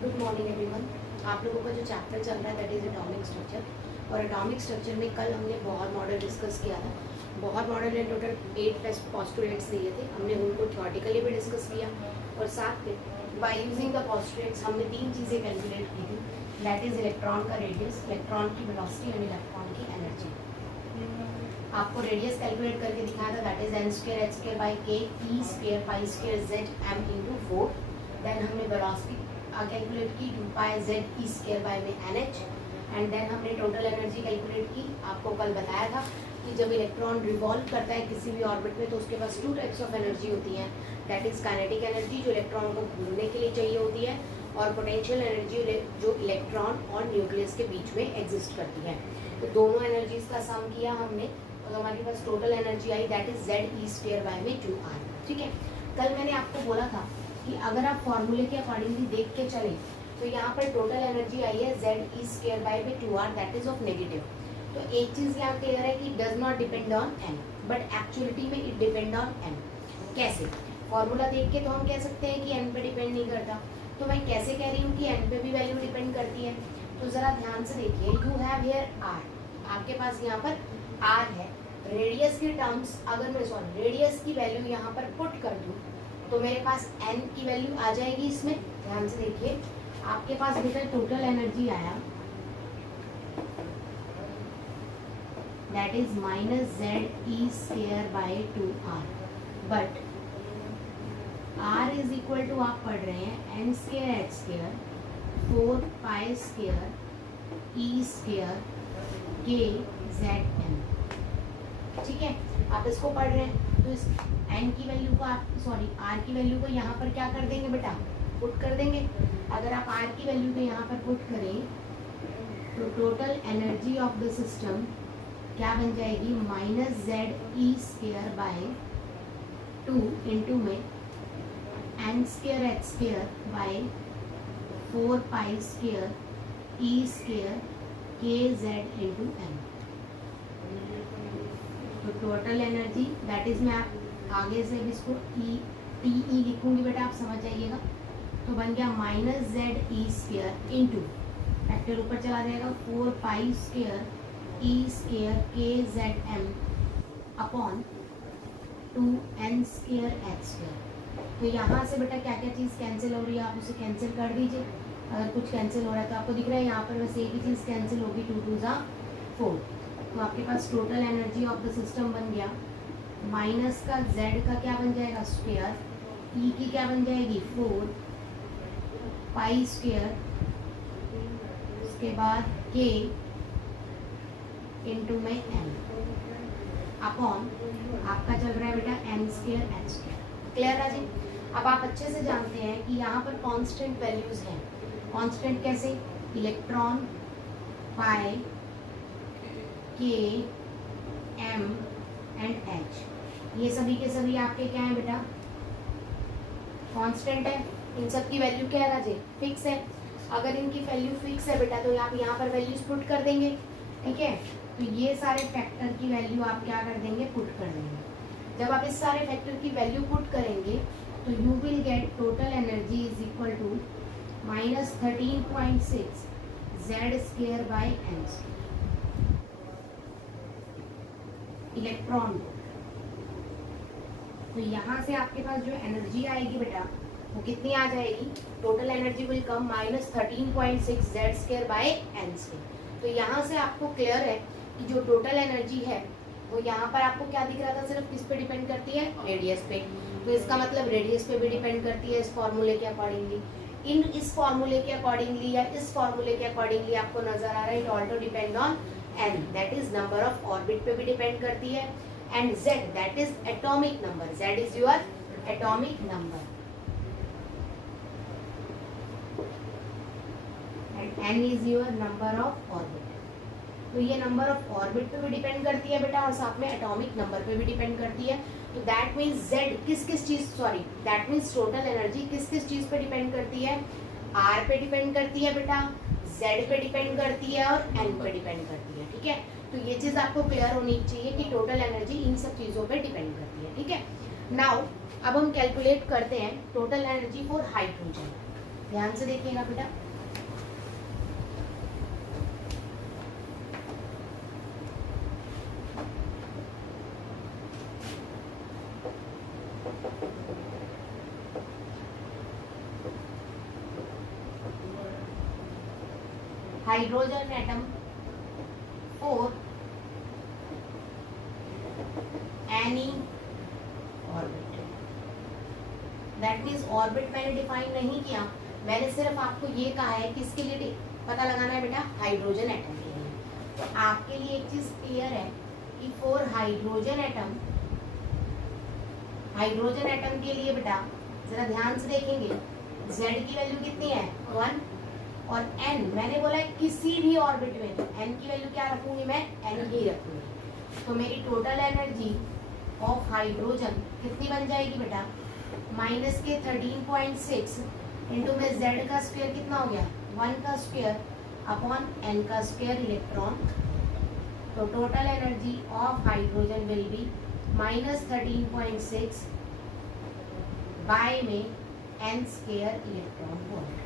Good morning everyone. आप लोगों का जो चैप्टर चल रहा है दैट इज एटॉमिक स्ट्रक्चर। और एटॉमिक स्ट्रक्चर में कल हमने बहुत मॉडल डिस्कस किया था। बहुत मॉडल ने टोटल 8 पोस्टुलेट्स दिए थे। हमने उनको थ्योरेटिकली भी डिस्कस किया और साथ में बाय यूजिंग द पोस्टुलेट्स हमने 3 चीज़ें कैलकुलेट की थी, दैट इज इलेक्ट्रॉन का रेडियस, इलेक्ट्रॉन की वेलोसिटी एंड इलेक्ट्रॉन की एनर्जी। आपको रेडियस कैलकुलेट करके दिखाया था, that is n square h square by k e square pi square z m into 4। Then हमने वेलोसिटी कैलकुलेट की 2 pi z e square by में nh। And then हमने total energy calculate की। आपको कल बताया था कि जब इलेक्ट्रॉन रिवॉल्व करता है किसी भी ऑर्बिट में तो उसके पास 2 टाइप्स ऑफ एनर्जी होती है, दैट इज काइनेटिक एनर्जी जो इलेक्ट्रॉन को घूमने के लिए चाहिए होती है, और पोटेंशियल एनर्जी जो इलेक्ट्रॉन और न्यूक्लियस के बीच में एग्जिस्ट करती है। तो दोनों एनर्जीज का सम किया हमने, तो हमारे पास total energy I that is z e square by में 2r। ठीक है, कल मैंने आपको बोला था कि अगर आप फॉर्मूले के अकॉर्डिंगली देख के चले तो यहाँ पर टोटल एनर्जी आई है z e स्क्वायर बाय में 2r that is of negative. तो एक चीज यहाँ क्लियर है कि does not depend on n, but actuality में इट डिपेंड ऑन n। कैसे? फॉर्मूला देख के तो हम कह सकते हैं कि n पे डिपेंड नहीं करता, तो मैं कैसे कह रही हूँ कि n पे भी वैल्यू डिपेंड करती है? तो जरा ध्यान से देखिए, यू हैव हियर r, आपके पास यहाँ पर r है। रेडियस के टर्म्स अगर मैं रेडियस की वैल्यू यहाँ पर पुट कर दूँ तो मेरे पास n की वैल्यू आ जाएगी इसमें। ध्यान से देखिए, आपके पास बेटा टोटल एनर्जी आया that is minus z e square by 2r, but r is equal to, आप पढ़ रहे हैं n square h square 4 pi square e square k z m। ठीक है, आप इसको पढ़ रहे हैं तो इस n की वैल्यू को आप r की वैल्यू को यहाँ पर क्या कर देंगे बेटा, पुट कर देंगे। अगर आप r की वैल्यू को यहाँ पर पुट करें तो total energy of the system क्या बन जाएगी, minus z e square bye 2 into में n square h square by 4 pi square e square k z into m। तो टोटल एनर्जी दैट इज, मैं आप आगे से भी इसको टी ई लिखूंगी बेटा, आप समझ जाइएगा। तो बन गया minus z e square into factor ऊपर चला जाएगा 4 pi square e square k z m upon 2 n square h square. तो यहाँ से बेटा क्या क्या चीज़ कैंसिल हो रही है, आप उसे कैंसिल कर दीजिए। अगर कुछ कैंसिल हो रहा है तो आपको दिख रहा है यहाँ पर बस एक ही चीज़ कैंसिल होगी, 2 2 ज़ा 4। तो आपके पास total energy of the system बन गया माइनस का z का क्या बन जाएगा स्क्वायर, e की क्या बन जाएगी 4 पाई स्क्वायर, उसके बाद k इंटू में m अपॉन आपका चल रहा है बेटा n square h square. Clear है जी? अब आप अच्छे से जानते हैं कि यहाँ पर कांस्टेंट वैल्यूज हैं। कांस्टेंट कैसे? Electron, pi, k, m and h, ये सभी के सभी आपके क्या है बेटा, कांस्टेंट है। इन सब की वैल्यू क्या है राजे, फिक्स है। अगर इनकी वैल्यू फिक्स है बेटा तो आप यहाँ पर वैल्यूज पुट कर देंगे। ठीक है, तो ये सारे फैक्टर की वैल्यू आप क्या कर देंगे, पुट कर देंगे। जब आप इस सारे फैक्टर की वैल्यू पुट करेंगे तो you will get total energy is equal to minus 13.6 z square by n electron. तो यहाँ से आपके पास जो एनर्जी आएगी बेटा वो कितनी आ जाएगी, total energy will come minus 13.6 z square by n square. तो यहाँ से आपको क्लियर है कि जो टोटल एनर्जी है वो यहाँ पर आपको क्या दिख रहा था, सिर्फ किस पे डिपेंड करती है, रेडियस पे। तो इसका मतलब रेडियस पे भी डिपेंड करती है इस फॉर्मूले के अकॉर्डिंगली। इस फॉर्मूले के अकॉर्डिंगली या इस फॉर्मूले के अकॉर्डिंगली आपको नजर आ रहा है it also depend on n, that is number of orbit पे भी डिपेंड करती है, and z that is atomic number, z is your atomic number and n is your number of orbit। तो ये नंबर ऑफ ऑर्बिट पे भी depend करती है बेटा और साथ में एटॉमिक नंबर पे भी डिपेंड करती है। तो दैट मीन्स z किस किस चीज, sorry that means total energy किस किस चीज पे डिपेंड करती है, r पे डिपेंड करती है बेटा, z पे डिपेंड करती है और n पे डिपेंड करती है। ठीक है, तो ये चीज आपको क्लियर होनी चाहिए कि टोटल एनर्जी इन सब चीजों पे डिपेंड करती है। ठीक है, नाउ अब हम कैलकुलेट करते हैं टोटल एनर्जी फॉर हाइड्रोजन। ध्यान से देखिएगा बेटा। Hydrogen atom 4 any orbit, that means orbit मैंने डिफाइन नहीं किया, मैंने सिर्फ आपको ये कहा है कि इसके लिए पता लगाना है बेटा हाइड्रोजन एटम के लिए। तो आपके लिए एक चीज क्लियर है कि फॉर हाइड्रोजन एटम के लिए बेटा जरा ध्यान से देखेंगे, Z की वैल्यू कितनी है 1, और N मैंने बोला है किसी भी ऑर्बिट में तो N की वैल्यू क्या रखूंगी मैं, N ही रखूंगी। तो मेरी टोटल एनर्जी ऑफ हाइड्रोजन कितनी बन जाएगी बेटा, माइनस के 13.6 इंटू में Z का स्क्वायर कितना हो गया 1 का स्क्वायर अपॉन N का स्क्वायर इलेक्ट्रॉन। तो total energy of hydrogen will be minus 13.6 by में N square electron volt.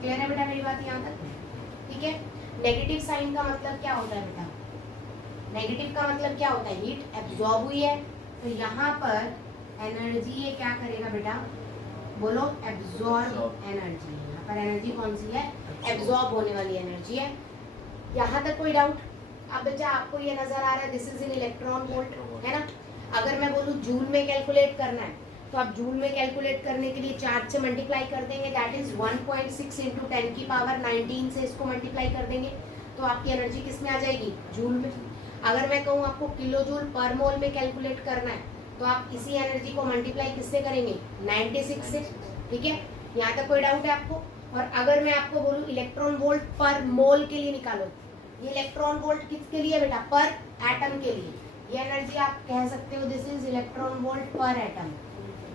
Clear है बेटा मेरी बात यहाँ तक, ठीक है। नेगेटिव साइन का मतलब क्या होता है बेटा, नेगेटिव का मतलब क्या होता है, हीट एब्जॉर्ब हुई है, तो यहाँ पर एनर्जी ये क्या करेगा बेटा, बोलो एब्जॉर्ब एनर्जी। यहाँ पर एनर्जी कौन सी है, एब्जॉर्ब होने वाली एनर्जी है। यहाँ तक कोई डाउट? अब बच्चा आपको ये नजर आ रहा है this is in electron volt, है ना। अगर मैं बोलूँ जूल में कैलकुलेट करना है तो आप जूल में कैलकुलेट करने के लिए चार्ज से मल्टीप्लाई कर देंगे, दैट इज 1.6 इंटू 10 की पावर 19 से इसको मल्टीप्लाई कर देंगे तो आपकी एनर्जी किस में आ जाएगी, जूल में। अगर मैं कहूँ आपको किलो जूल पर मोल में कैलकुलेट करना है तो आप इसी एनर्जी को मल्टीप्लाई किससे करेंगे, 96 से, ठीक है। यहाँ तक कोई डाउट है आपको? और अगर मैं आपको बोलूँ इलेक्ट्रॉन वोल्ट पर मोल के लिए निकालो, ये इलेक्ट्रॉन वोल्ट किसके लिए बेटा, पर एटम के लिए। ये एनर्जी आप कह सकते हो दिस इज इलेक्ट्रॉन वोल्ट पर एटम।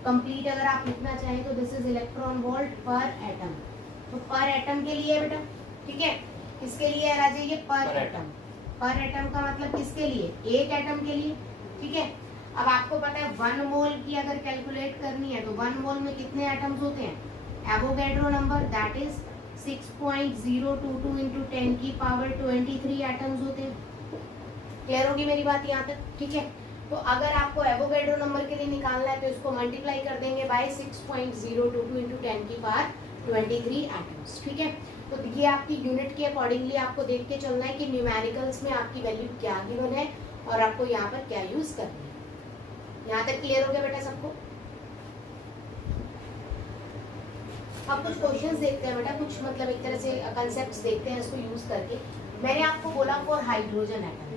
कंप्लीट अगर आप लिखना चाहें तो दिस इज इलेक्ट्रॉन वोल्ट पर एटम। तो पर एटम के लिए बेटा, ठीक है, किसके लिए आ जाइए, पर एटम। पर एटम का मतलब किसके लिए, एक एटम के लिए, ठीक है। अब आपको पता है 1 मोल की अगर कैलकुलेट करनी है तो 1 मोल में कितने एटम्स होते हैं, Avogadro number that is 6.022 into 10 की पावर 23 एटम्स होते हैं। क्लियर होगी मेरी बात यहाँ तक, ठीक है। तो अगर आपको एवोगैड्रो नंबर के लिए निकालना है तो इसको मल्टीप्लाई कर देंगे बाय 6.022 इंटू 10 की पावर 23 एटम्स, ठीक है। तो ये आपकी यूनिट के अकॉर्डिंगली आपको देख के चलना है कि न्यूमेरिकल्स में आपकी वैल्यू क्या गिवन है और आपको यहाँ पर क्या यूज करनी है। यहाँ तक क्लियर हो गया बेटा सबको? अब कुछ क्वेश्चंस देखते हैं बेटा, कुछ मतलब एक तरह से कंसेप्ट्स देखते हैं इसको यूज करके। मैंने आपको बोला for hydrogen atom,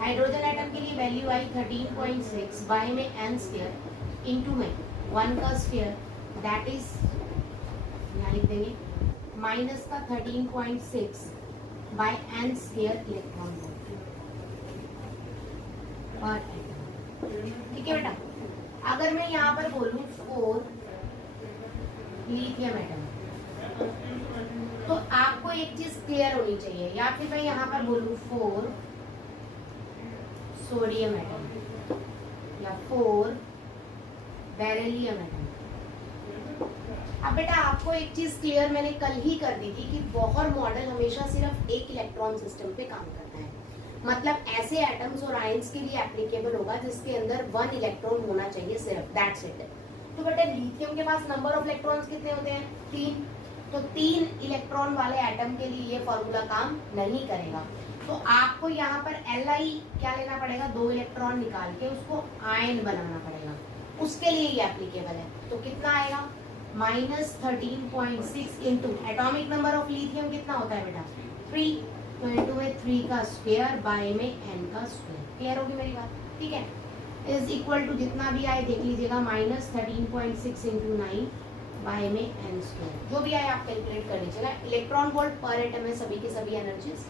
hydrogen atom के लिए वैल्यू आई 13.6 बाय में n स्क्वायर इंटू में 1 का स्क्वायर दैट इज यहाँ लिख देंगे माइनस का 13.6 by n square electron volt पर एटम, ठीक है बेटा। अगर मैं यहाँ पर बोलूँ 4 लिथियम एटम तो आपको एक चीज क्लियर होनी चाहिए, या फिर मैं यहाँ पर बोलूँ 4 सोडियम एटम या 4 बेरिलियम एटम। अब बेटा आपको एक चीज क्लियर मैंने कल ही कर दी थी कि बोहर मॉडल हमेशा सिर्फ एक इलेक्ट्रॉन सिस्टम पे काम करता है, मतलब ऐसे एटम्स और आयंस के लिए एप्लीकेबल होगा जिसके अंदर 1 इलेक्ट्रॉन होना चाहिए सिर्फ, दैट्स इट। तो बेटा लिथियम के पास नंबर ऑफ इलेक्ट्रॉन्स कितने होते हैं, 3। तो 3 इलेक्ट्रॉन वाले एटम के लिए ये फॉर्मूला काम नहीं करेगा। तो आपको यहाँ पर Li क्या लेना पड़ेगा, 2 इलेक्ट्रॉन निकाल के उसको आयन बनाना पड़ेगा, उसके लिए ये एप्लीकेबल है। तो कितना आएगा, minus 13.6 into atomic number of lithium कितना होता है बेटा, 3। तो इंटू में 3 का स्क्वायर बाय में n का स्क्वायर। क्लियर होगी मेरी बात, ठीक है। इज इक्वल टू जितना भी आए देख लीजिएगा, माइनस 13.6 इंटू 9 बाय में n स्क्वायर, जो भी आए आप कैलकुलेट कर लीजिएगा। इलेक्ट्रॉन वोल्ट पर एटम है सभी की सभी एनर्जीज।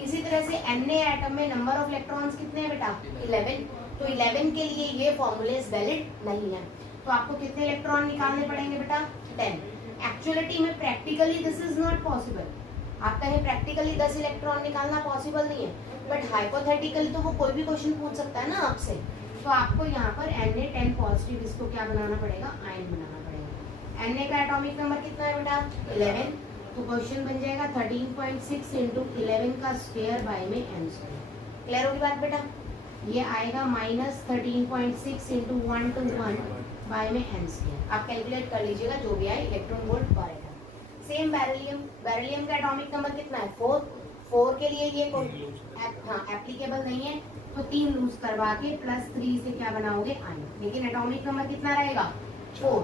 इसी तरह से Na एटम में नंबर ऑफ इलेक्ट्रॉन्स कितने हैं बेटा, 11। तो 11 के लिए ये फॉर्मूलेस वैलिड नहीं है। तो आपको कितने इलेक्ट्रॉन निकालने पड़ेंगे बेटा, 10। एक्चुअलिटी में practically this is not possible, आप कहें प्रैक्टिकली 10 इलेक्ट्रॉन निकालना पॉसिबल नहीं है, बट हाइपोथेटिकली तो वो कोई भी क्वेश्चन पूछ सकता है ना आपसे। तो आपको यहाँ पर Na10 पॉजिटिव इसको क्या बनाना पड़ेगा, आयन बनाना पड़ेगा। Na का एटॉमिक नंबर कितना है बेटा, 11। तो क्वेश्चन बन जाएगा 13.6 इंटू 11 का स्क्वायर बाय में n स्क्वायर। क्लियर होगी बात बेटा? ये आएगा -13.6 इंटू 1 to 1 बाय में n स्क्वायर। आप कैलकुलेट कर लीजिएगा जो भी आए इलेक्ट्रॉन वोल्ट पर एटम। सेम बेरिलियम, बेरिलियम का एटॉमिक नंबर कितना है, 4। 4 के लिए ये एप्लीकेबल नहीं है, तो 3 लूज करवा के +3 से क्या बनाओगे, आयन। लेकिन एटॉमिक नंबर कितना रहेगा, 4।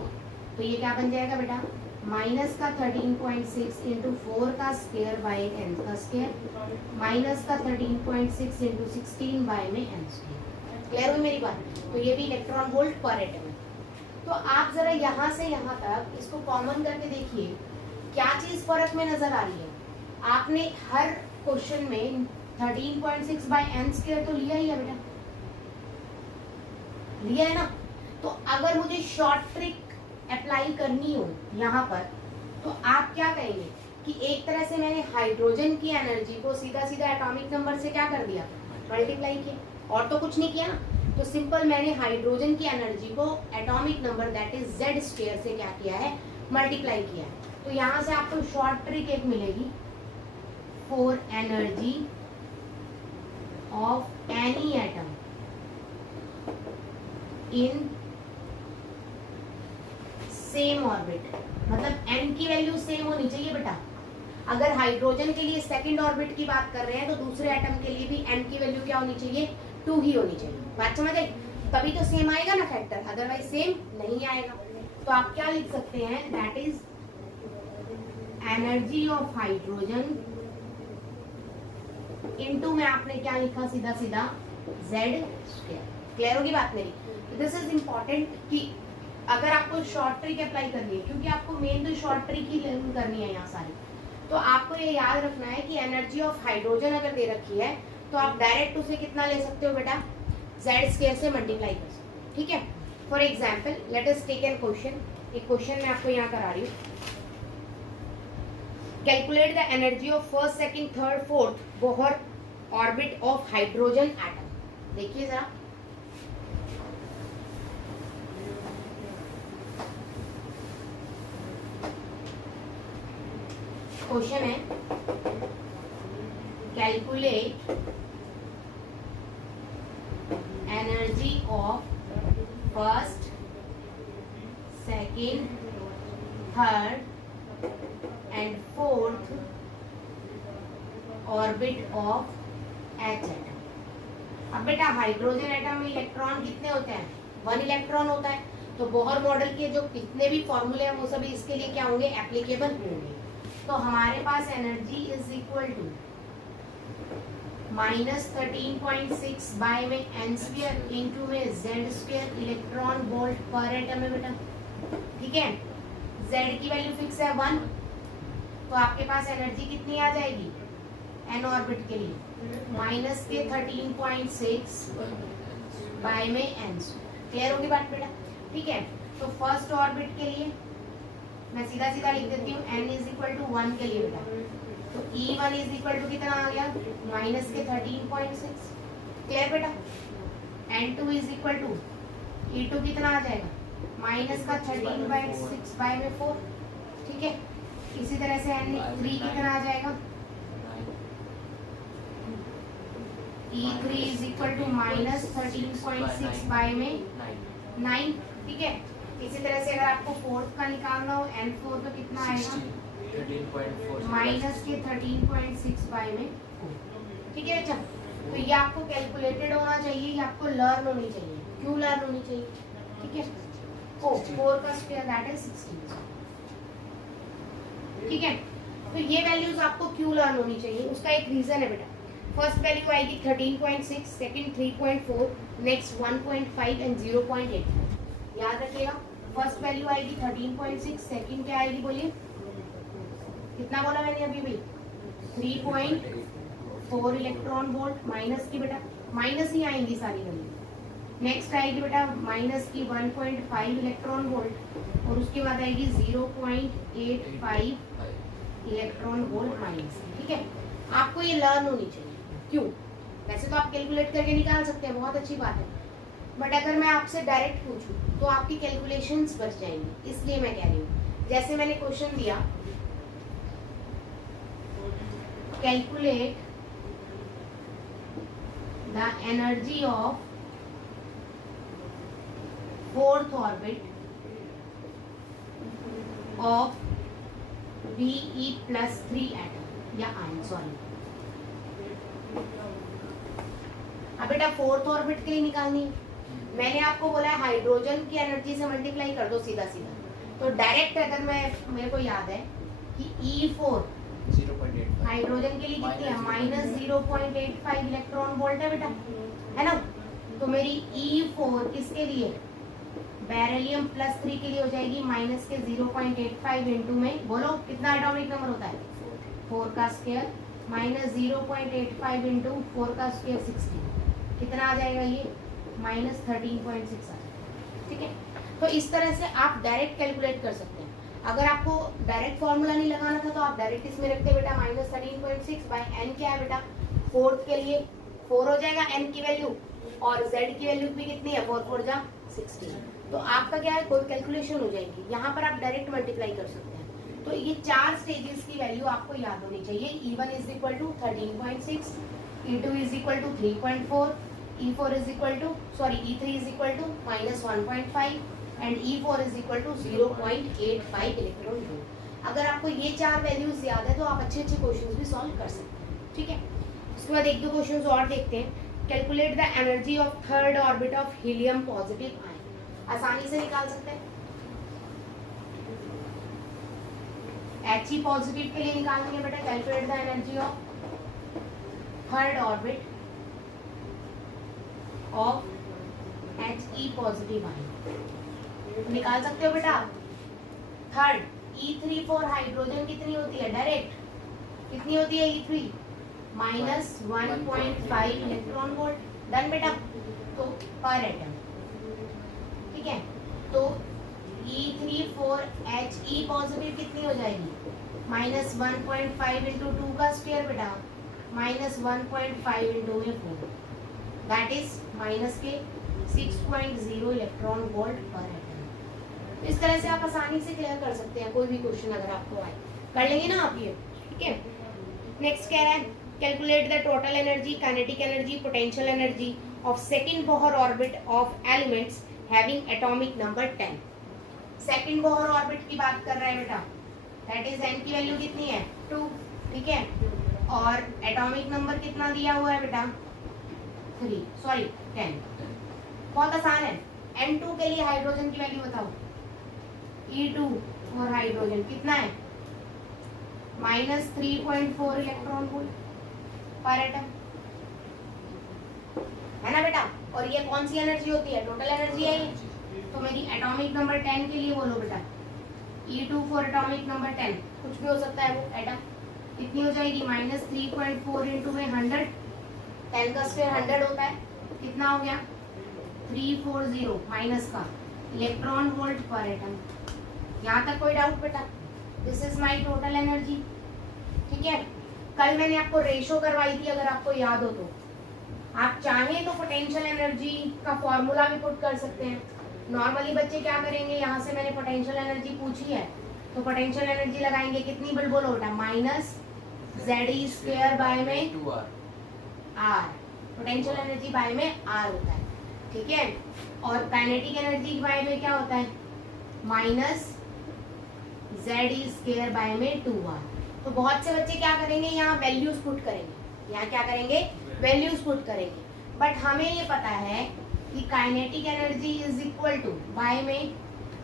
तो ये क्या बन जाएगा बेटा, माइनस का 13.6 इंटू 4 का स्क्वायर बाय n का स्क्वायर, माइनस का 13.6 इंटू 16 बाय में n स्क्वायर। क्लियर हुई मेरी बात? तो ये भी इलेक्ट्रॉन वोल्ट पर एटम है। तो आप जरा यहाँ से यहाँ तक इसको कॉमन करके देखिए, क्या चीज फर्क में नजर आ रही है। आपने हर क्वेश्चन में 13.6 बाय n स्क्वायर तो लिया ही है बेटा, लिया है ना। तो अगर मुझे शॉर्ट ट्रिक अप्लाई करनी हो यहाँ पर, तो आप क्या कहेंगे कि एक तरह से मैंने हाइड्रोजन की एनर्जी को सीधा सीधा एटॉमिक नंबर से क्या कर दिया, मल्टीप्लाई किया, और तो कुछ नहीं किया ना। तो सिंपल मैंने हाइड्रोजन की एनर्जी को atomic number that is z square से क्या किया है, मल्टीप्लाई किया है। तो यहाँ से आपको शॉर्ट ट्रिक एक मिलेगी, for energy of any atom in same orbit, मतलब n की वैल्यू सेम होनी चाहिए बेटा। अगर हाइड्रोजन के लिए सेकंड ऑर्बिट की बात कर रहे हैं, तो दूसरे एटम के लिए भी n की वैल्यू क्या होनी चाहिए, 2 ही होनी चाहिए। बात समझ आई? तभी तो सेम आएगा ना फैक्टर, अदरवाइज सेम नहीं आएगा। तो आप क्या लिख सकते हैं, that is energy of hydrogen into में आपने क्या लिखा, सीधा सीधा z स्क्वायर। क्लियर होगी बात मेरी? दिस इज इंपॉर्टेंट कि अगर आपको शॉर्ट ट्रिक अप्लाई करनी है, क्योंकि आपको मेन तो शॉर्ट ट्रिक ही करनी है यहाँ सारी, तो आपको ये याद रखना है कि एनर्जी ऑफ हाइड्रोजन अगर दे रखी है, तो आप डायरेक्ट उसे कितना ले सकते हो बेटा, z स्क्वायर से मल्टीप्लाई कर सकते हो। ठीक है। For example let us take an question, एक क्वेश्चन मैं आपको यहाँ करा रही हूँ। Calculate the energy of first, second, third, fourth Bohr orbit of hydrogen atom. देखिए जरा, क्वेश्चन है calculate energy of first, second, third and fourth orbit of H atom. अब बेटा हाइड्रोजन एटम में इलेक्ट्रॉन कितने होते हैं, 1 इलेक्ट्रॉन होता है। तो बोहर मॉडल के जो कितने भी फॉर्मूले हैं वो सभी इसके लिए क्या होंगे, एप्लीकेबल होंगे। तो हमारे पास energy is equal to -13.6 by में n स्क्वायर इंटू में z स्क्वायर इलेक्ट्रॉन वोल्ट पर एटम है बेटा। ठीक है, z की वैल्यू फिक्स है 1, तो आपके पास एनर्जी कितनी आ जाएगी n ऑर्बिट के लिए, -13.6 बाय में n। क्लियर होगी बात बेटा? ठीक है। तो फर्स्ट ऑर्बिट के लिए मैं सीधा सीधा लिख देती हूँ, n इज इक्वल टू 1 के लिए बेटा। तो E1 इज इक्वल टू कितना आ गया, -13.6। क्लियर बेटा? N2 is equal to E2 कितना आ जाएगा, -13/6 बाय में 4। ठीक है। इसी तरह से N3 कितना आ जाएगा, E3 is equal to -13.6 by में 9। ठीक है। इसी तरह से अगर आपको फोर्थ का निकालना हो, N4 तो कितना आएगा, -13.6 बाय में 4। ठीक है। अच्छा, तो ये आपको कैलकुलेटेड होना चाहिए, ये आपको लर्न होनी चाहिए। क्यों लर्न होनी चाहिए? ठीक है। 4 का स्क्वायर दैट इज 16। ठीक है। तो ये वैल्यूज आपको क्यों लर्न होनी चाहिए, उसका एक रीजन है बेटा। फर्स्ट वैल्यू आएगी 13.6, सेकंड 3.4, नेक्स्ट 1.5 एंड 0.8। याद रखिएगा, फर्स्ट वैल्यू आएगी 13.6, सेकंड क्या आएगी बोलिए, कितना बोला मैंने अभी भी, 3.4 इलेक्ट्रॉन वोल्ट माइनस की बेटा, माइनस ही आएंगी सारी वैल्यू। नेक्स्ट आएगी बेटा माइनस की 1.5 इलेक्ट्रॉन वोल्ट, और उसके बाद आएगी 0.85 इलेक्ट्रॉन वोल्ट माइनस, ठीक है। आपको ये लर्न होनी चाहिए। क्यों? वैसे तो आप कैलकुलेट करके निकाल सकते हैं, बहुत अच्छी बात है, बट अगर मैं आपसे डायरेक्ट पूछूं तो आपकी कैलकुलेशंस बच जाएंगी, इसलिए मैं कह रही हूँ। जैसे मैंने क्वेश्चन दिया, calculate the energy of fourth orbit of Ve+3 atom या आयन, सॉरी। अब बेटा फोर्थ ऑर्बिट के लिए निकालनी है, मैंने आपको बोला है हाइड्रोजन की एनर्जी से मल्टीप्लाई कर दो सीधा सीधा, तो डायरेक्ट अगर मेरे को याद है कि E4 0.85 हाइड्रोजन के लिए कितनी है, -0.85 इलेक्ट्रॉन वोल्ट है बेटा, है ना। तो मेरी E4 किसके लिए, Be+3 के लिए हो जाएगी माइनस के 0.85 इंटू में, बोलो कितना एटॉमिक नंबर होता है, 4 का स्क्वायर -0.85 इंटू 4 का स्क्वायर 60, कितना आ जाएगा ये, -13.6 आ जाएगा, ठीक है। तो इस तरह से आप डायरेक्ट कैलकुलेट कर सकते हैं। अगर आपको डायरेक्ट फॉर्मूला नहीं लगाना था तो आप डायरेक्ट इसमें रखते बेटा -13.6 बाय n क्या है बेटा, फोर्थ के लिए 4 हो जाएगा n की वैल्यू, और z की वैल्यू भी कितनी है, 4 4 जा 16, तो आपका क्या है, कोई कैलकुलेशन हो जाएगी। यहाँ पर आप डायरेक्ट मल्टीप्लाई कर सकते हैं। तो ये 4 स्टेजेस की वैल्यू आपको याद होनी चाहिए। E1 = 13.6, E2 = 3.4, E3 = -1.5 and E4 = 0.85 electron volt. अगर आपको ये 4 वैल्यूज याद है तो आप अच्छे अच्छे क्वेश्चंस भी सॉल्व कर सकते हैं, ठीक है। उसके बाद एक दो क्वेश्चंस और देखते हैं। Calculate the energy of third orbit of helium positive ion, आसानी से निकाल सकते हैं। He पॉजिटिव के लिए निकालनी है बेटा, calculate the energy of third orbit of He positive ion, निकाल सकते हो बेटा। थर्ड E3 फॉर हाइड्रोजन कितनी होती है, डायरेक्ट कितनी होती है E3, -1.5 इलेक्ट्रॉन वोल्ट, डन बेटा। तो पर एटम, ठीक है, तो E3 फॉर He पॉजिटिव कितनी हो जाएगी, -1.5 इंटू 2 का स्क्वायर बेटा, -1.5 इंटू 4, दैट इज माइनस के 6.0 इलेक्ट्रॉन वोल्ट पर एटम। इस तरह से आप आसानी से क्लियर कर सकते हैं कोई भी क्वेश्चन अगर आपको आए, कर लेंगे ना आप ये, ठीक है। नेक्स्ट कह रहा है calculate the total energy, kinetic energy, potential energy of second Bohr orbit of elements having atomic number 10। Second Bohr orbit की बात कर रहा है बेटा, दैट इज n की वैल्यू कितनी है, 2, ठीक है, और एटॉमिक नंबर कितना दिया हुआ है बेटा, 10। बहुत आसान है। N2 के लिए हाइड्रोजन की वैल्यू बताओ, E2 और हाइड्रोजन कितना है, -3.4 इलेक्ट्रॉन वोल्ट पर एटम, है ना बेटा। और ये कौन सी एनर्जी होती है, टोटल एनर्जी है ये। तो मेरी एटॉमिक नंबर 10 के लिए बोलो बेटा, E2 फॉर एटॉमिक नंबर 10, कुछ भी हो सकता है वो एटम, कितनी हो जाएगी, -3.4 इंटू में 100, 10 का स्क्वायर 100 होता है, कितना हो गया 340 माइनस का इलेक्ट्रॉन वोल्ट पर एटम। यहाँ तक कोई डाउट बेटा, this is my total energy, ठीक है। कल मैंने आपको रेशो करवाई थी, अगर आपको याद हो तो आप चाहें तो पोटेंशियल एनर्जी का फॉर्मूला भी पुट कर सकते हैं। नॉर्मली बच्चे क्या करेंगे, यहाँ से मैंने पोटेंशियल एनर्जी पूछी है तो पोटेंशियल एनर्जी लगाएंगे, कितनी बल बोलो बेटा, -ZE² बाय में R, पोटेंशियल एनर्जी बाय में R होता है, ठीक है। और काइनेटिक एनर्जी बाय में क्या होता है, -ZE² बाय में 2R। तो बहुत से बच्चे क्या करेंगे, यहाँ वैल्यूज पुट करेंगे, यहाँ क्या करेंगे, वैल्यूज पुट करेंगे, बट हमें ये पता है कि kinetic energy is equal to by में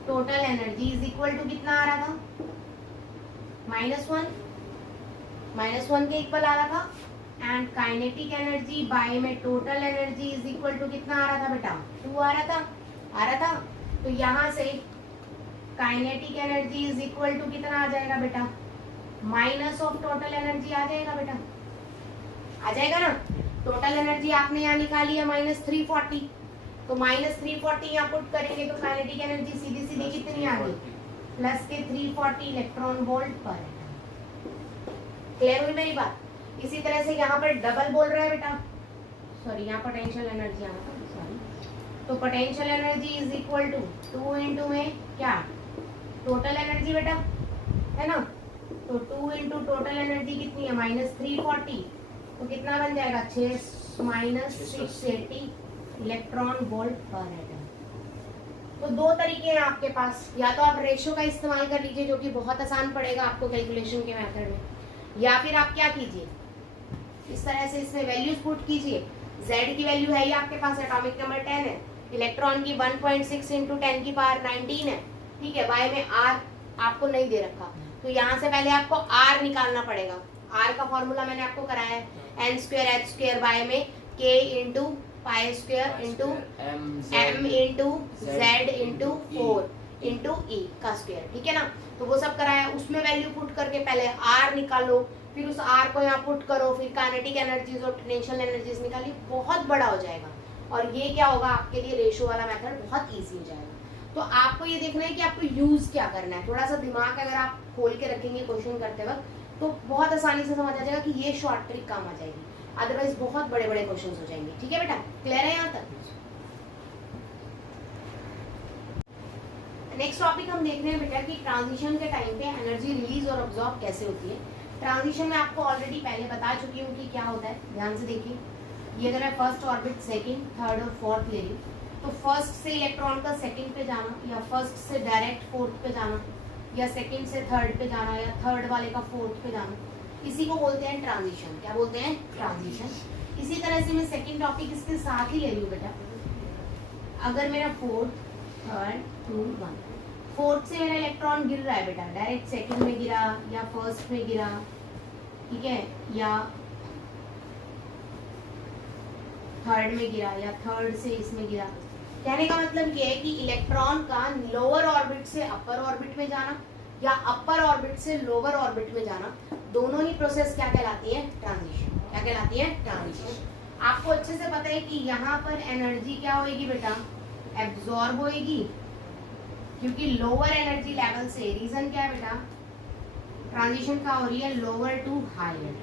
total energy is equal to कितना आ रहा था, -1 के इक्वल आ रहा था, एंड काइनेटिक एनर्जी बाय में total energy is equal to कितना आ रहा था बेटा, 2 आ रहा था। तो यहाँ से kinetic energy is equal to कितना आ जाएगा बेटा, माइनस ऑफ टोटल एनर्जी आ जाएगा बेटा, आ जाएगा ना। टोटल एनर्जी आपने यहाँ निकाली है -340, तो -340 यहाँ पुट करेंगे तो काइनेटिक एनर्जी सीधी सीधी कितनी आ गई, प्लस के 340 इलेक्ट्रॉन वोल्ट पर एटम। क्लियर हुई मेरी बात? इसी तरह से यहाँ पर डबल बोल रहा है बेटा, सॉरी यहाँ पोटेंशियल एनर्जी आना था, सॉरी। तो potential energy is equal to 2 into में क्या, टोटल एनर्जी बेटा, है ना। तो 2 इंटू टोटल एनर्जी कितनी है, -340, तो कितना बन जाएगा, 6 -680 इलेक्ट्रॉन वोल्ट पर एटम। तो दो तरीके हैं आपके पास, या तो आप रेशो का इस्तेमाल कर लीजिए जो कि बहुत आसान पड़ेगा आपको कैलकुलेशन के मेथड में, या फिर आप क्या कीजिए, इस तरह से इसमें वैल्यूज पुट कीजिए। Z की वैल्यू है ही आपके पास, एटॉमिक नंबर 10 है, इलेक्ट्रॉन की 1.6 इंटू 10 की पावर 19 है, ठीक है। Y में R आपको नहीं दे रखा, तो यहाँ से पहले आपको R निकालना पड़ेगा। R का फॉर्मूला मैंने आपको कराया है, n² h² Y में K into pi square into M into Z into 4 into E का स्क्वायर, ठीक है ना। तो वो सब कराया, उसमें वैल्यू पुट करके पहले R निकालो, फिर उस R को यहाँ पुट करो, फिर काइनेटिक एनर्जीज और पोटेंशियल एनर्जीज निकालिए, बहुत बड़ा हो जाएगा। और ये क्या होगा आपके लिए, रेशो वाला मेथड बहुत इजी हो जाएगा। तो आपको ये देखना है कि आपको यूज क्या करना है। थोड़ा सा दिमाग अगर आप खोल के रखेंगे क्वेश्चन करते वक्त, तो बहुत आसानी से समझ आ जाएगा कि ये शॉर्ट ट्रिक काम आ जाएगी, अदरवाइज बहुत बड़े बड़े क्वेश्चन हो जाएंगे। ठीक है बेटा, क्लियर है यहाँ तक? नेक्स्ट टॉपिक हम देख रहे हैं बेटा कि ट्रांजिशन के टाइम पे एनर्जी रिलीज और अब्सॉर्ब कैसे होती है। ट्रांजिशन में आपको ऑलरेडी पहले बता चुकी हूँ कि क्या होता है, ध्यान से देखिए। ये अगर मैं फर्स्ट ऑर्बिट, सेकंड, थर्ड और फोर्थ ले रही हूँ, तो फर्स्ट से इलेक्ट्रॉन का सेकंड पे जाना, या फर्स्ट से डायरेक्ट फोर्थ पे जाना, या सेकंड से थर्ड पे जाना, या थर्ड वाले का फोर्थ पे जाना, इसी को बोलते हैं ट्रांजिशन। क्या बोलते हैं? ट्रांजिशन। इसी तरह से मैं सेकंड टॉपिक इसके साथ ही ले रही हूँ बेटा। अगर मेरा फोर्थ, थर्ड, 2, 1, फोर्थ से मेरा इलेक्ट्रॉन गिर रहा है बेटा, डायरेक्ट सेकंड में गिरा या फर्स्ट में गिरा, ठीक है, या थर्ड में गिरा, या थर्ड से इसमें गिरा। कहने का मतलब ये है कि इलेक्ट्रॉन का लोअर ऑर्बिट से अपर ऑर्बिट में जाना या अपर ऑर्बिट से लोअर ऑर्बिट में जाना, दोनों ही प्रोसेस क्या कहलाती है? ट्रांजिशन। क्या कहलाती है? ट्रांजिशन। आपको अच्छे से पता है कि यहाँ पर एनर्जी क्या होगी बेटा? एब्जॉर्ब होगी, क्योंकि लोअर एनर्जी लेवल से, रीजन क्या है बेटा? ट्रांजिशन का हो रही है lower to higher.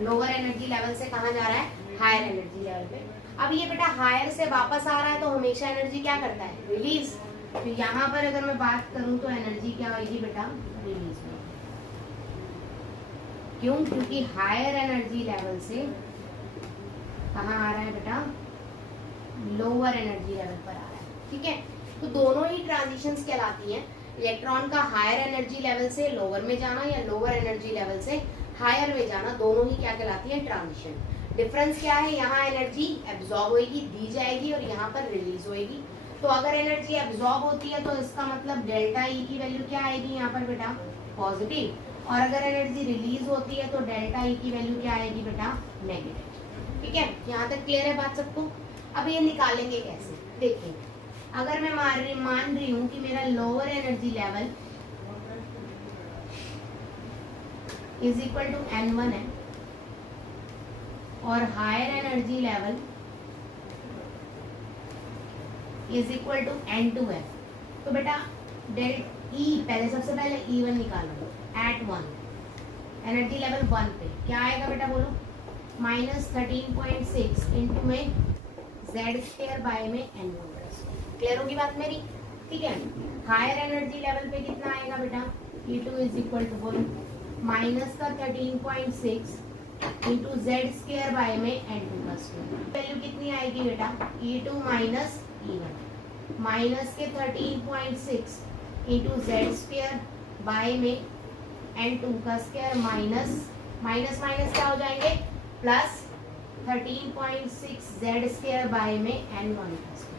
Lower energy level से कहाँ जा रहा है? हायर एनर्जी लेवल पे। अब ये बेटा हायर से वापस आ रहा है, तो हमेशा एनर्जी क्या करता है? रिलीज। तो यहाँ पर अगर मैं बात करूं तो एनर्जी क्या होगी बेटा? रिलीज होगी। क्यों? क्योंकि हायर एनर्जी लेवल से कहाँ आ रहा है बेटा? लोअर एनर्जी लेवल पर आ रहा है। ठीक है, तो दोनों ही ट्रांजिशंस कहलाती हैं। इलेक्ट्रॉन का हायर एनर्जी लेवल से लोअर में जाना या लोअर एनर्जी लेवल से हायर में जाना, दोनों ही क्या कहलाती है? ट्रांजिशन। डिफरेंस क्या है? यहाँ एनर्जी एब्जॉर्ब होगी, दी जाएगी, और यहाँ पर रिलीज होगी। तो अगर एनर्जी एब्जॉर्ब होती है तो इसका मतलब डेल्टा ई की वैल्यू क्या आएगी यहाँ पर बेटा? पॉजिटिव। और अगर एनर्जी रिलीज होती है तो डेल्टा ई की वैल्यू क्या आएगी बेटा? नेगेटिव। ठीक है, यहाँ तक क्लियर है बात सबको? अब ये निकालेंगे कैसे, देखिए। अगर मैं मान रही हूँ कि मेरा lower energy level is equal to n1 है और higher energy level is equal to n2 है, तो बेटा डेल ई, पहले सबसे पहले E1 निकालो एट 1, एनर्जी लेवल 1 पे क्या आएगा बेटा बोलो? -13.6 इंटू में z² बाय में n1। क्लियर होगी बात मेरी? ठीक है, हायर एनर्जी लेवल पे कितना आएगा बेटा? E2 इज इक्वल टू बोलो माइनस का 13.6 इंटू z² बाय में n2 का स्क्वायर। वैल्यू कितनी आएगी बेटा? E2 माइनस E1 माइनस के 13.6 इंटू z² बाय में n2 का स्क्वायर माइनस माइनस माइनस क्या हो जाएंगे? प्लस 13.6 z² बाय में n1 का स्क्वायर।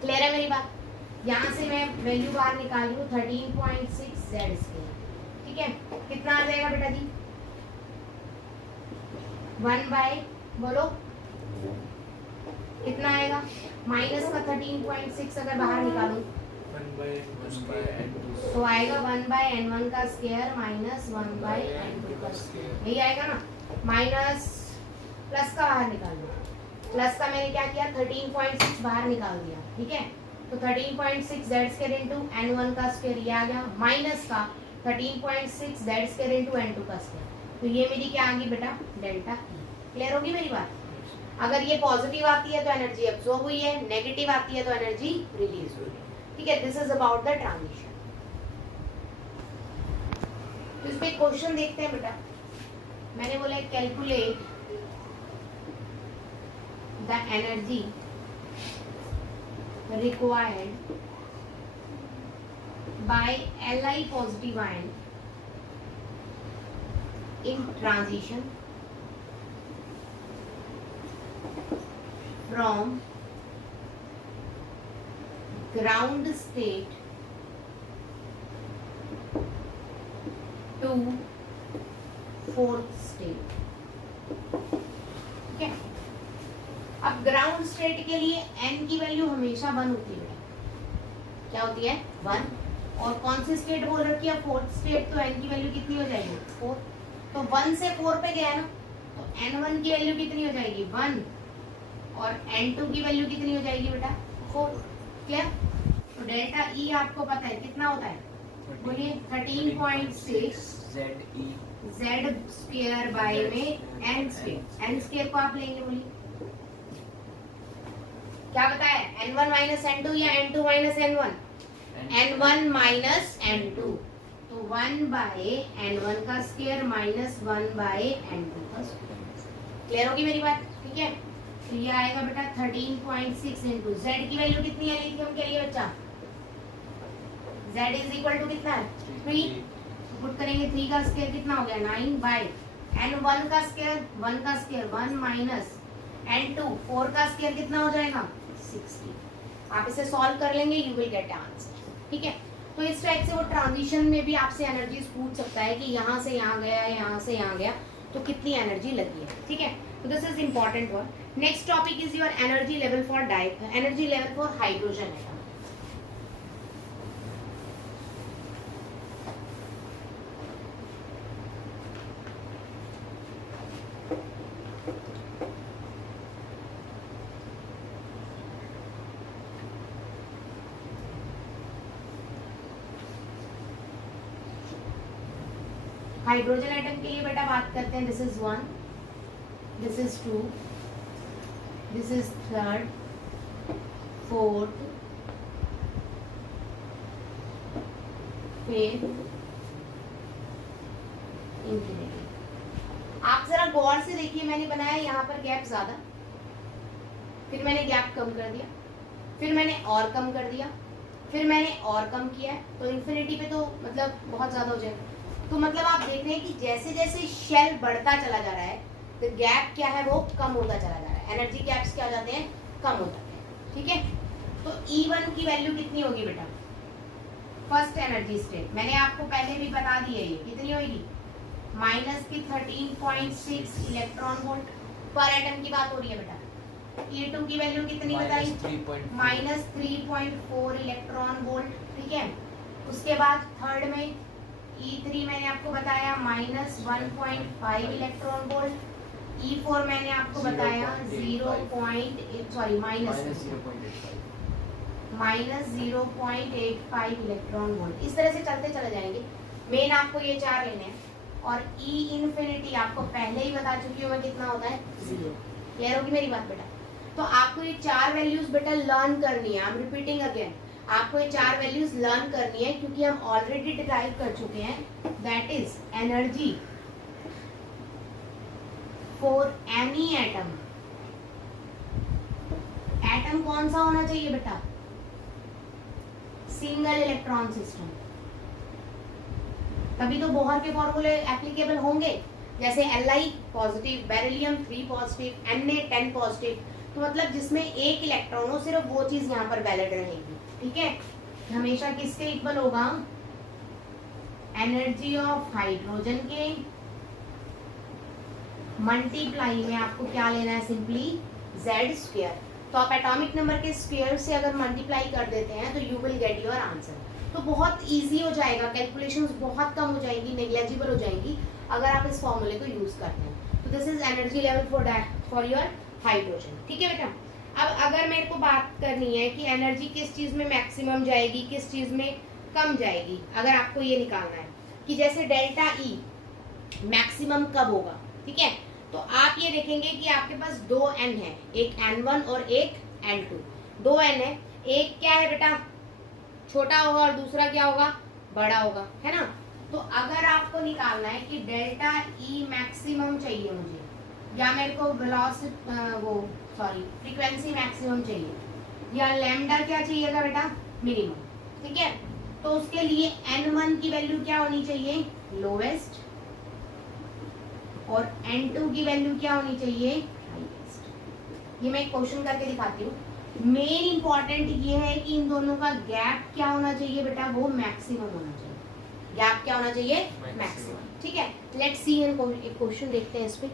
क्लियर है मेरी बात? यहाँ से मैं वैल्यू बाहर निकाल लूँ 13.6 z²। ठीक है, कितना आ जाएगा बेटा जी? 1 बाय बोलो कितना आएगा? माइनस का 13.6 अगर बाहर निकालूं तो आएगा 1 बाय n1 का स्क्वायर माइनस 1 बाय n2 का स्क्वायर। यही आएगा ना? माइनस प्लस का बाहर निकाल लो, प्लस का मैंने क्या किया? 13.6 बाहर निकाल दिया। ठीक है, तो 13.6 z² इंटू n1 का स्क्वायर ये आ गया, माइनस का 13.6 Z स्क्वायर इंटू N2 का स्क्वायर, तो ये मेरी क्या आ गई बेटा डेल्टा E। क्लियर होगी मेरी बात? अगर ये पॉजिटिव आती है तो एनर्जी एब्सॉर्ब हुई है, नेगेटिव आती है तो एनर्जी रिलीज हुई है। ठीक है, this is about the transition. तो इसमें क्वेश्चन देखते हैं बेटा। मैंने बोला calculate the energy required by Li positive ion in transition from ground state to fourth state। ठीक है, अब ग्राउंड स्टेट के लिए n की वैल्यू हमेशा 1 होती है। क्या होती है? 1। और कौन सी स्टेट बोल रखी है? फोर्थ स्टेट, तो n की वैल्यू कितनी हो जाएगी? 4। तो 1 से 4 पे गया ना, तो n1 की वैल्यू कितनी हो जाएगी? 1। और n2 की वैल्यू कितनी हो जाएगी बेटा? 4। क्लियर? तो डेल्टा E आपको पता है कितना होता है? बोलिए 13.6 Z स्क्वायर बाय में n स्क्वायर। n स्क्वायर को आप लेंगे, बोलिए क्या बताया? n1 माइनस n2 या n2 minus n1? n1 minus n2, तो 1 बाय n1 का स्क्वायर माइनस 1 बाय n2 का स्क्वायर। क्लियर होगी मेरी बात? ठीक है, तो ये आएगा बेटा 13.6 इंटू Z की वैल्यू कितनी है लिथियम के लिए बच्चा? Z इज इक्वल टू कितना है? 3। पुट करेंगे 3 का स्क्वायर कितना हो गया? 9 बाय n1 का स्क्वायर 1 का स्क्वायर 1 माइनस n2 4 का स्क्वायर कितना हो जाएगा? 60। आप इसे सॉल्व कर लेंगे, यू विल गेट आंसर। ठीक है, तो इस टाइप से वो ट्रांजिशन में भी आपसे एनर्जीज पूछ सकता है कि यहाँ से यहाँ गया, यहाँ से यहाँ गया, तो कितनी एनर्जी लगी है। ठीक है, तो this is important one. Next topic is your energy level for energy level for hydrogen atom. Hydrogen atom के लिए बेटा बात करते हैं। This is 1, this is 2, this is 3rd, 4th, 5th, infinity. आप जरा गौर से देखिए, मैंने बनाया यहाँ पर गैप ज्यादा, फिर मैंने गैप कम कर दिया, फिर मैंने और कम कर दिया, फिर मैंने और कम किया है, तो इंफिनिटी पे तो मतलब बहुत ज्यादा हो जाएगा। तो मतलब आप देख रहे हैं कि जैसे जैसे शेल बढ़ता चला जा रहा है, तो गैप क्या है वो कम होता चला जा रहा है। एनर्जी गैप्स क्या हो जाते हैं? कम हो जाते हैं। ठीक है, तो E1 की वैल्यू कितनी होगी बेटा? फर्स्ट एनर्जी स्टेट मैंने आपको पहले भी बता दी है, ये कितनी होगी? माइनस की 13.6 इलेक्ट्रॉन वोल्ट पर एटम की बात हो रही है बेटा। E2 की वैल्यू कितनी बताई? Minus 3.4 electron volt. ठीक है, उसके बाद थर्ड में E3 मैंने आपको बताया माइनस 1.5 इलेक्ट्रॉन वोल्ट। E4 मैंने आपको बताया माइनस 0.85 इलेक्ट्रॉन वोल्ट। इस तरह से चलते चले जाएंगे। मेन आपको ये 4 लेने हैं, और E इन्फिनिटी आपको पहले ही बता चुकी हूँ मैं कितना होता है? 0। क्लियर होगी मेरी बात बेटा? तो आपको ये 4 वैल्यूज बेटा लर्न करनी है। आई एम रिपीटिंग अगेन, आपको ये 4 वैल्यूज लर्न करनी है, क्योंकि हम ऑलरेडी डिराइव कर चुके हैं। That is energy for any atom. Atom कौन सा होना चाहिए बेटा? Single electron system. तभी तो बोहर के फॉर्मूले एप्लीकेबल होंगे, जैसे Li positive, beryllium 3 positive, Na 10 positive. तो मतलब जिसमें एक इलेक्ट्रॉन हो, सिर्फ वो चीज यहाँ पर वैलिड रहेगी। ठीक है, हमेशा किसके इक्वल होगा? एनर्जी ऑफ हाइड्रोजन के मल्टीप्लाई में आपको क्या लेना है? Simply Z square. तो आप एटॉमिक नंबर के स्क्वायर से अगर मल्टीप्लाई कर देते हैं तो you will get your answer. तो बहुत इजी हो जाएगा, कैलकुलेशंस बहुत कम हो जाएंगी, नेग्लेजिबल हो जाएंगी अगर आप इस फॉर्मूले को यूज करते हैं। तो this is energy level for your hydrogen. ठीक है बेटा, अब अगर मेरे को बात करनी है कि एनर्जी किस चीज में मैक्सिमम जाएगी, किस चीज में कम जाएगी, अगर आपको ये निकालना है, कि जैसे डेल्टा ई मैक्सिमम कब होगा, ठीक है। तो आप ये देखेंगे कि आपके पास दो n है, एक n1 और एक n2, दो n है, एक क्या है बेटा छोटा होगा और दूसरा क्या होगा बड़ा होगा, है ना। तो अगर आपको निकालना है कि डेल्टा ई मैक्सिमम चाहिए मुझे, या मेरे को वेलोसिटी फ्रीक्वेंसी मैक्सिमम चाहिए, या लैम्डा क्या चाहिएगा बेटा मिनिमम, ठीक है। तो उसके लिए n1 की वैल्यू क्या होनी चाहिए लोवेस्ट, और n2 की वैल्यू क्या होनी चाहिए हाईएस्ट। ये मैं एक क्वेश्चन करके दिखाती हूँ। मेन इंपॉर्टेंट ये है कि इन दोनों का गैप क्या होना चाहिए बेटा, वो मैक्सिमम होना चाहिए। गैप क्या होना चाहिए मैक्सिमम, ठीक है। लेट्स सी एक क्वेश्चन देखते हैं इस पे।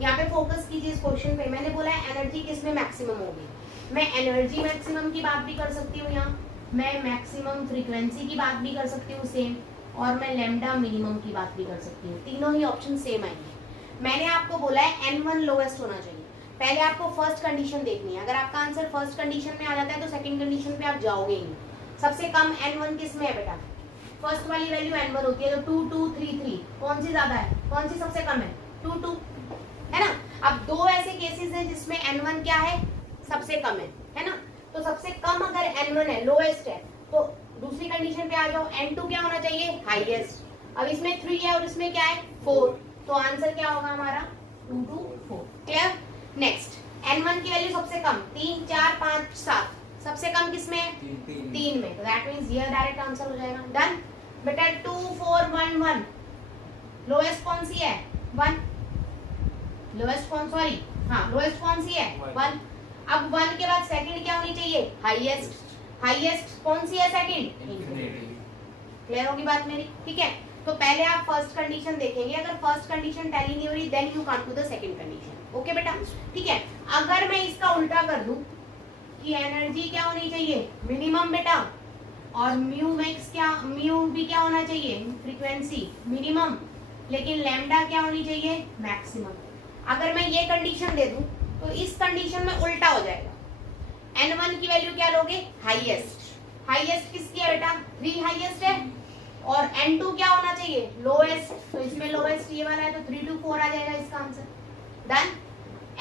यहाँ पे फोकस कीजिए इस क्वेश्चन पे। मैंने बोला है एनर्जी किस में मैक्सिमम होगी, मैं एनर्जी मैक्सिमम की बात भी कर सकती हूँ, यहाँ मैं मैक्सिमम फ्रीक्वेंसी की बात भी कर सकती हूँ सेम, और मैं लैम्डा मिनिमम की बात भी कर सकती हूँ, तीनों ही ऑप्शन सेम आएंगे। मैंने आपको बोला है n1 लोवेस्ट होना चाहिए। पहले आपको फर्स्ट कंडीशन देखनी है, अगर आपका आंसर फर्स्ट कंडीशन में आ जाता है तो सेकंड कंडीशन पे आप जाओगे ही। सबसे कम n1 किस में है बेटा, फर्स्ट वाली वैल्यू n1 होती है, तो 2 2 3 3 कौन सी ज्यादा है, कौन सी सबसे कम है 2 2, है ना। अब दो ऐसे केसेस हैं जिसमें n1 क्या है सबसे कम है ना। तो सबसे कम अगर n1 है लोएस्ट है, तो दूसरी कंडीशन पे आ जाओ, n2 क्या होना चाहिए हाईएस्ट। अब इसमें 3 है और इसमें क्या है 4, तो आंसर क्या होगा हमारा 2 2 4। क्लियर। नेक्स्ट n1 की वैल्यू सबसे कम 3 4 5 7, सबसे कम किसमें है 3 में, तो दैट मींस ये डायरेक्ट आंसर हो जाएगा। डन बेटा। 2 4 1 1, लोएस्ट कौन सी है 1, लोएस्ट कौन लोएस्ट कौन सी है 1। अब 1 के बाद सेकंड क्या होनी चाहिए हाईएस्ट, हाईएस्ट कौन सी है सेकंड इंफिनिटी। क्लियर होगी बात मेरी, ठीक है। तो पहले आप फर्स्ट कंडीशन देखेंगे, अगर फर्स्ट कंडीशन टैली नहीं हो रही then you come to the second condition. Okay बेटा, ठीक है। अगर मैं इसका उल्टा कर दूं कि एनर्जी क्या होनी चाहिए मिनिमम बेटा, और म्यू मैक्स क्या, म्यू भी क्या होना चाहिए फ्रीक्वेंसी मिनिमम, लेकिन लैम्डा क्या होनी चाहिए मैक्सिमम। अगर मैं ये कंडीशन दे दूं तो इस कंडीशन में उल्टा हो जाएगा। n1 की वैल्यू क्या लोगे हाईएस्ट, हाईएस्ट किसकी है बेटा 3 हाईएस्ट है, और n2 क्या होना चाहिए लोएस्ट, तो इसमें लोएस्ट ये वाला है तो 3 2 4 आ जाएगा इसका आंसर। डन।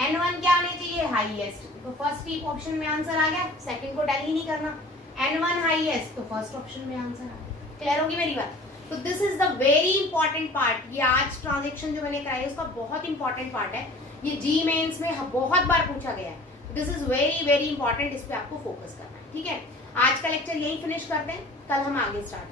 n1 क्या होना चाहिए हाईएस्ट, तो फर्स्ट ही ऑप्शन में आंसर आ गया, सेकंड को टैली नहीं करना। n1 हाईएस्ट, तो फर्स्ट ऑप्शन में आंसर आ गया। क्लियर होगी मेरी बात। तो this is the very important part. ये आज ट्रांजैक्शन जो मैंने कराई उसका बहुत इंपॉर्टेंट पार्ट है, ये जी मेंस में बहुत बार पूछा गया है। This is very very important, इस पे आपको फोकस करना है, ठीक है। आज का लेक्चर यही फिनिश करते हैं, कल हम आगे स्टार्ट